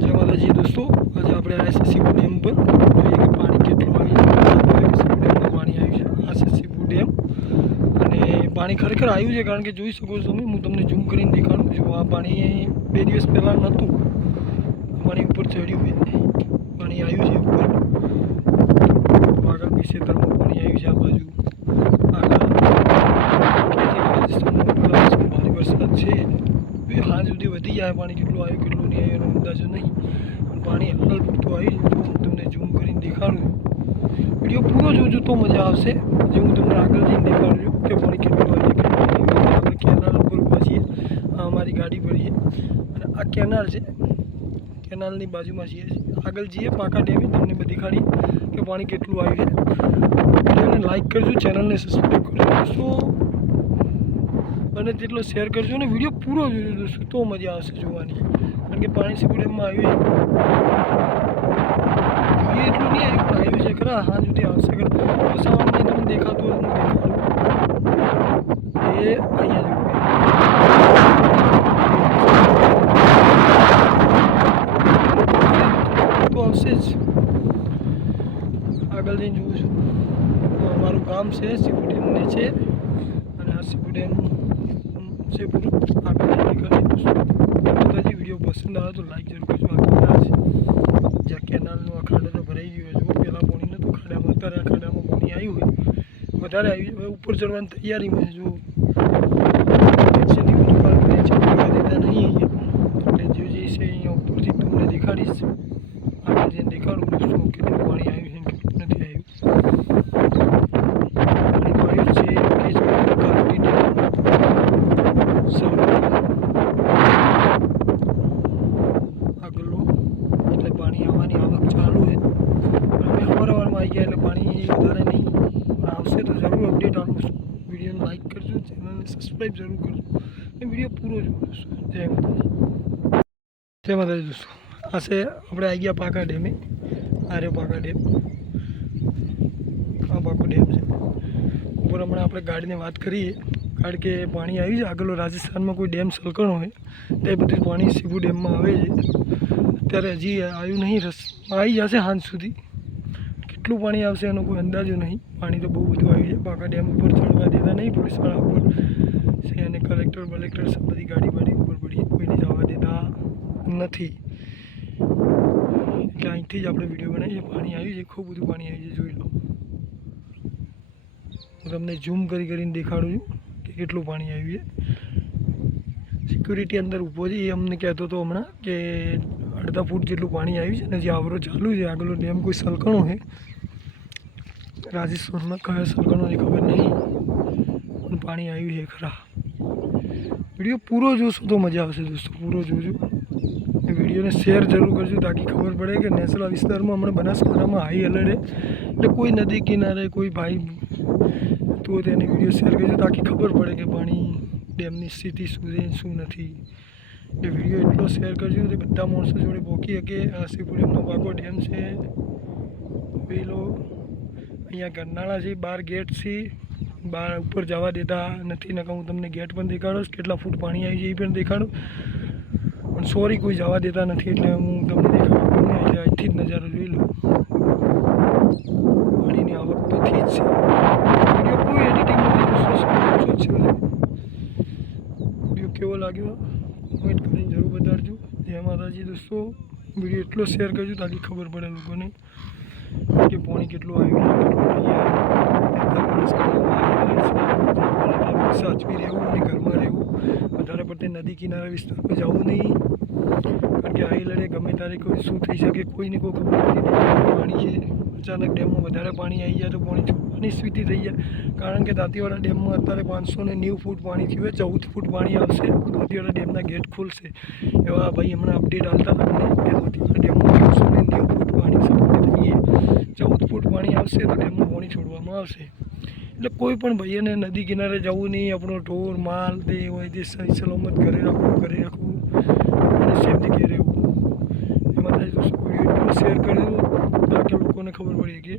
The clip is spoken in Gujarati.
જય માતાજી દોસ્તો. આજે આપણે આવ્યા છે ડેમ પર. જોઈએ કે પાણી કેટલું આવ્યું પાણી આવ્યું છે. આ સીપુ ડેમ. અને પાણી ખરેખર આવ્યું છે કારણ કે જોઈ શકો છો તમે, હું તમને ઝૂમ કરીને દેખાડું છું. આ પાણી બે દિવસ પહેલાં નહોતું. પાણી ઉપર ચડ્યું પાણી આવ્યું છે ઉપર. આગળ બી ક્ષેત્રમાં પાણી આવ્યું છે આ બાજુ આગળ ખેતી રાજસ્થાનમાં પેલા વર્ષમાં ભારે વરસાદ છે એ હાલ સુધી વધી જાય, પાણી કેટલું આવ્યું, કેટલું નહીં આવ્યું એનો અંદાજો નહીં. પણ પાણી હાલ પૂરતું આવ્યું છે હું તમને ઝૂમ કરીને દેખાડું. વીડિયો પૂરો જોજો તો મજા આવશે. જે હું તમને આગળ જઈને દેખાડું છું કે પાણી કેટલું આવી કેટલું આપણે કેનાલ ઉપર ઊભા છીએ. આ અમારી ગાડી પડીએ અને આ કેનાલ છે. કેનાલની બાજુમાં છીએ. આગળ જઈએ પાકા ડેમે. તમને બધી દેખાડીએ કે પાણી કેટલું આવ્યું છે. વિડીયોને લાઈક કરજો, ચેનલને સબસ્ક્રાઈબ કરજો. બને તેટલો શેર કરજો અને વીડિયો પૂરો જોજો દોસ્તો, તો મજા આવશે જોવાની. કારણ કે પાણી ડેમમાં આવ્યું જોઈએ એટલું નહીં આવ્યું પણ આવ્યું છે ખરા? હા સુધી આવશે, ખરા. વસાવામાં તમને દેખાતું હું એ અહીંયા જેવું તો આવશે જ. આગળ જઈને જોઉં છું. મારું ગામ છે ડેમને છે. અને આ ડેમ છે પૂરું કરી માતાજી વીડિયો પસંદ આવે તો લાઈક જરૂર કરજો. આ જ્યાં કેનાલનો આ ખાડો તો ભરાઈ ગયો. જો પહેલાં પાણી નહોતું ખાડામાં, અત્યારે ખાડામાં પાણી આવ્યું હોય. વધારે આવ્યું છે હવે ઉપર ચડવાની તૈયારીમાં જો છે નહીં બધું કારણ કે છે જવા દેતા નહીં અહીંયા એટલે જે જે છે અહીંયા ઉપરથી તમને દેખાડીશ આગળ જઈને દેખાડું દોસ્તો કેટલું પાણી આવ્યું છે ને કેટલું નથી આવ્યું પાણી તો આવ્યું જ છે કે જ કારોટી ડેમ સૌરાષ્ટ્ર આગળનો એટલે પાણી આવવાની આવક ચાલુ છે પણ અમે અવારવારમાં આવી ગયા એટલે પાણી વધારે નહીં પણ આવશે તો જરૂર આવું વિડીયોને લાઇક કરજો ચેનલને સબસ્ક્રાઈબ જરૂર કરજો અને વીડિયો પૂરો જોવો દોસ્તો જય માતાજી. જય માતાજી દોસ્તો. આ છે આપણે આવી ગયા પાકા ડેમે. આ રહ્યો પાકા ડેમ. આ પાકો ડેમ છે. ઉપર હમણાં આપણે ગાડીને વાત કરીએ, કારણ કે પાણી આવ્યું છે આગળ રાજસ્થાનમાં કોઈ ડેમ સલકણો હોય, તો બધું પાણી સીપુ ડેમમાં આવે છે. અત્યારે હજી આવ્યું નહીં રસ આવી જશે સાંજ સુધી. કેટલું પાણી આવશે એનો કોઈ અંદાજો નહીં. પાણી તો બહુ બધું આવ્યું છે પાકા ડેમ ઉપર ચડવા દેતા નહીં પોલીસવાળા ઉપર. છે અને કલેક્ટર, બલેક્ટર બધી ગાડી બાડી ઉપર પડી. કોઈને જવા દેતા નથી. એટલે અહીંથી જ આપણે વીડિયો બનાવીએ. પાણી આવ્યું છે, ખૂબ બધું પાણી આવ્યું છે, જોઈ લો. હું તમને ઝૂમ કરી કરીને દેખાડું છું કે કેટલું પાણી આવ્યું છે. સિક્યુરિટી અંદર ઊભો છે. એ અમને કહેતો હતો હમણાં કે અડધા ફૂટ જેટલું પાણી આવ્યું છે ને જે આવરો ચાલુ છે. આગળનો ડેમ કોઈ સલકણો છે. રાજસ્થાનમાં કયો સલકણોની ખબર નહીં. પણ પાણી આવ્યું છે ખરા. વીડિયો પૂરો જોશો તો મજા આવશે દોસ્તો, પૂરો જોજો. એ વિડીયોને શેર જરૂર કરજો તાકી ખબર પડે કે નેસડા વિસ્તારમાં હમણાં બનાસકાંઠામાં હાઈ એલર્ટ એટલે કોઈ નદી કિનારે કોઈ ભાઈ તો તેને વીડિયો શેર કરજો તાકી ખબર પડે કે પાણી ડેમની સ્થિતિ શું છે, શું નથી. એ વીડિયો એટલો શેર કરજો કે બધા માણસો જોડે પહોંચી શકે. આ સીપુ ડેમનો ડેમ છે. પેલો અહીંયા ગરનાળા છે, બાર ગેટ છે બહાર ઉપર જવા દેતા નથી નકા હું તમને ગેટ પણ દેખાડો કેટલા ફૂટ પાણી આવી છે એ પણ દેખાડું. પણ સોરી કોઈ જવા દેતા નથી એટલે હું તમને દેખાડું એટલે અહીંથી જ નજારો જોઈ લઉં. પાણીની આવક તો જ છે. કોઈ એડિટિંગ નથી વીડિયો કેવો લાગ્યો? કોમેન્ટ કરીને જરૂર બતાડજો. જય માતાજી દોસ્તો. વીડિયો એટલો શેર કરજો તાકી ખબર પડે લોકોને. કે પાણી કેટલું આવ્યું સાચવી રહેવું અને ઘરમાં રહેવું, વધારે પડતી નદી કિનારા વિસ્તારમાં જવું નહીં. કારણ લડે, ગમે ત્યારે કોઈ શું થઈ શકે, કોઈને કોઈ ખબર નથી. પાણી છે, અચાનક ડેમમાં વધારે પાણી આવી જાય તો પાણી સ્થિતિ થઈ જાય. કારણ કે દાંતીવાડા ડેમમાં અત્યારે પાંચસો ને નેવું ફૂટ પાણી થયું ચૌદ ફૂટ પાણી આવશે, દાંતીવાડા ડેમના ગેટ ખુલશે. એવા ભાઈ હમણાં અપડેટ આવતા તમને કે દાંતીવાડા ડેમમાં પાંચસો ને નેવું ફૂટ પાણી સપાટી ચૌદ ફૂટ પાણી આવશે તો ડેમમાં પાણી છોડવામાં આવશે. એટલે કોઈ પણ ભાઈને નદી કિનારે જવું નહીં, આપણો ઢોર, માલ દે હોય તે સહી સલામત ઘરે રાખવું ઘરે રાખવું આપણને ખબર પડી કે